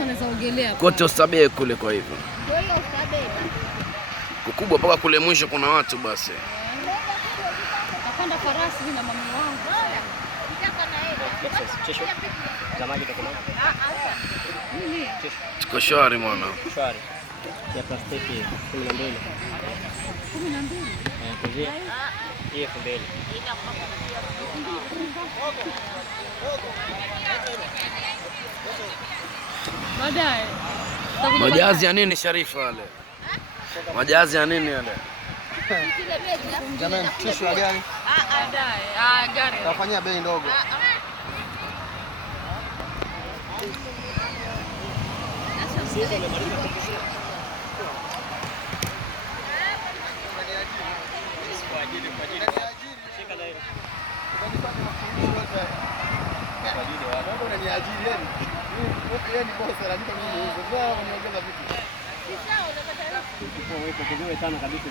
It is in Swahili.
mtu anaweza ogelea kote Oysterbay kule. Kwa hivyo kukubwa mpaka kule mwisho kuna watu basi. Napanda farasi na mama wangu. Tuko shwari mwana. Shwari. Ya plastiki 12. 12. Kuzia. Hii 2000. Baadaye. Majazi ya nini Sharifa wale? Majazi ya nini yale? Jamani, tishu ya gari. Baadaye. Gari. Tafanyia bei ndogo. Kabisa.